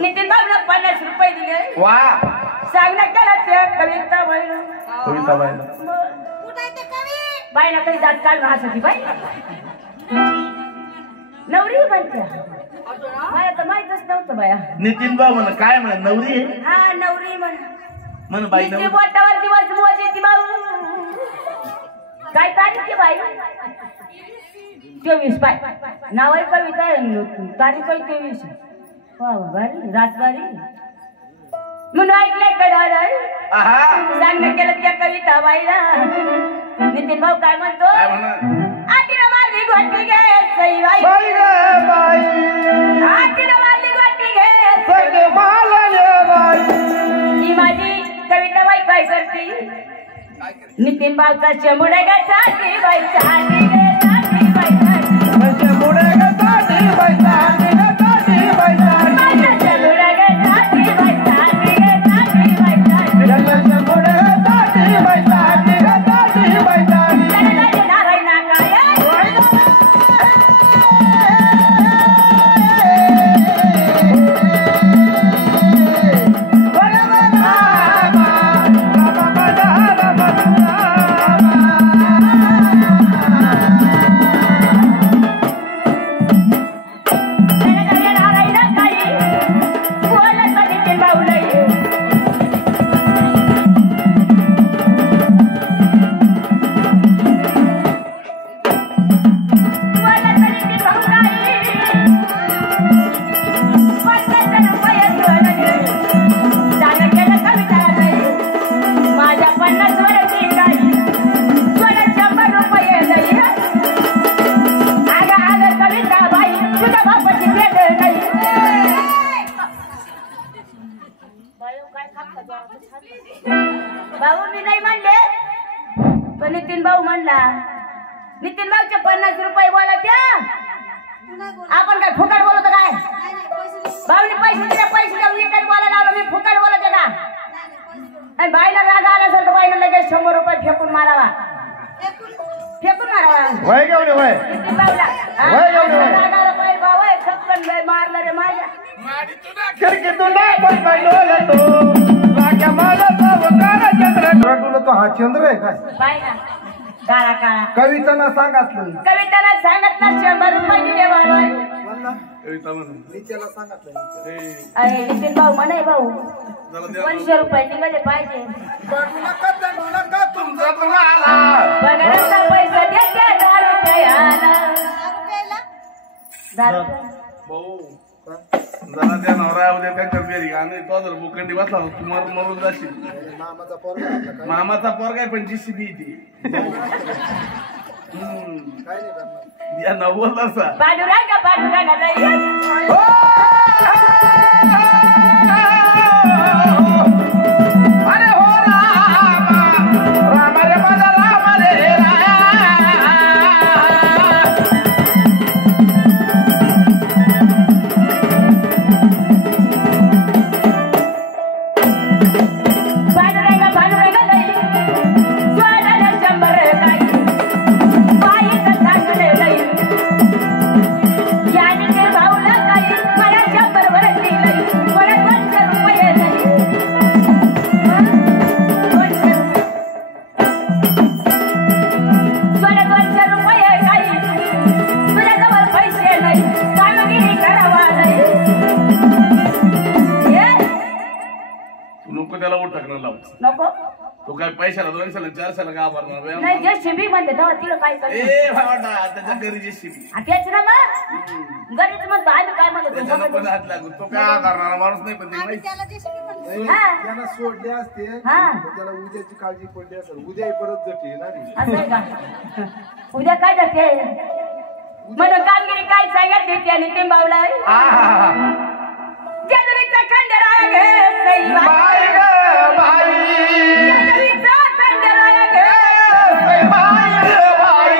नितीन बाबूला 50 रुपये दिले. वा सांगण्यात केला त्या कविता बाईला. कविता बाईला कुठे ते कवी बाईला काही जात काल राहत बाई नवरी म्हणत्या. मला तर माहितच नव्हतं बाया. नितीन बाबू म्हण काय म्हण नवरी आहे. हा नवरी म्हण बाई नवरी. बोटावर दिवस मोजेची बाऊ काय तारीख बाई 23 बाय नाव आहे कविता तारीख आहे 23. बारी रातबारी म्हणून ऐकलंय का सांगणं केलं त्या कविता बाईला. नितीन भाऊ काय म्हणतो आटीला मारली गोटी घे सई बाई आटीला मारली गोटी घे सई बाई. ही माझी कविता बाई काय करते नितीन भाऊचा चमुडे ग साठी बाई साठी गे साठी बाई साठी चमुडे ग साठी बाई साठी ग साठी बाई साठी चमुडे ग साठी बाई साठी गे साठी बाई साठी चमुडे ग साठी बाई साठी ग साठी बाई साठी नारायणा काय भाऊ मी नाही म्हणले पण नितीन भाऊ म्हणला. नितीन भाऊचे 50 रुपये बोला त्या आपण काय फुकट बोलतो काय. भाऊने पैसे दिले पैसे देऊन इकडे बोलायला आलो मी फुकट बोलते का. आणि बाईला राग आला असेल तर बाईला लगेच 100 रुपये फेकून मारावा फेकून मारावा. नितीन भाऊला भाऊ आहे छप्पन मारला रे माझ्या तो हा चंद्र आहे काय काळा काळा कविताना सांग असलं कविताला सांगितलं 100 रुपये दिले बाबा. अरे नितीन भाऊ म्हणे भाऊ 200 रुपये निघाले पाहिजे पगाराचा पैसा द्यायचा 10 रुपयाला. भाऊ जरा त्या नवरा उद्या त्यांच्या घरी आणि तो जर बुकंडी बसला तुम्हाला मरून जाशील. मामाचा पोरगा आहे पण जीसीबी ती या नव्वद असा पांडुरंग अरे हो राम रे माझा राम रे नको तो काय पैशाला 200 400 का भरणार नाही जेसीबी म्हणते तेव्हा तिला काय ए भावडा त्याच्या घरी जेसीबी तेच ना मग घरीच मग आम्ही काय म्हणतो हात लागू तो काय करणार माणूस नाही पण त्याला सोडले असते त्याला उद्याची काळजी पडली असेल उद्या परत जटी ना असं का उद्या काय जाते म्हणून कामगिरी काय सांगत त्याने ते बावला जलरीचा खंडराय घे सई बाई ग बाई जलरीचा खंडराय घे सई बाई ग बाई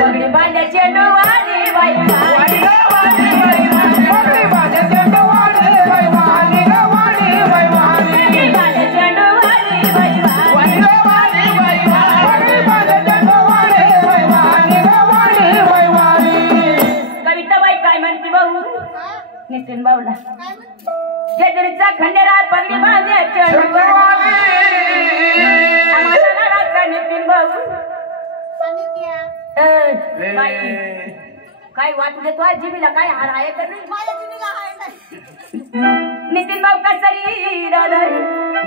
बगडी बांध्याचे डोवाली बाई वाणी ग वाणी बाई वाणी बगडी बांध्याचे डोवाली बाई वाणी ग वाणी बाई वाणी बांध्याचे डोवाली बाई वाणी ग वाणी बाई वाणी बगडी बांध्याचे डोवाली बाई वाणी ग वाणी बाई वाणी कविता बाई काय म्हणती भाऊ नितीन बाऊला जेजुरीचा खंडेरा पगडी बांध्याच्या आम्हाला लढाचा नितीन भाऊ काय वाटू देतो जीबीला काय हार आहे तर नितीन भाऊ कसरी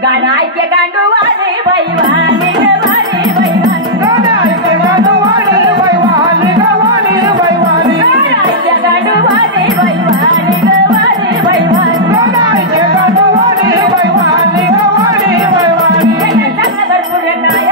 गाणं ऐके गांडू वाले बाई वाले वाले बाई वाले गांडू वाले बाई वाले वाले बाई वाले गांडू वाले बाई वाले वाले बाई वाले गांडू वाले बाई वाले वाले बाई वाले चांगलं भरपूर काय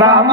राम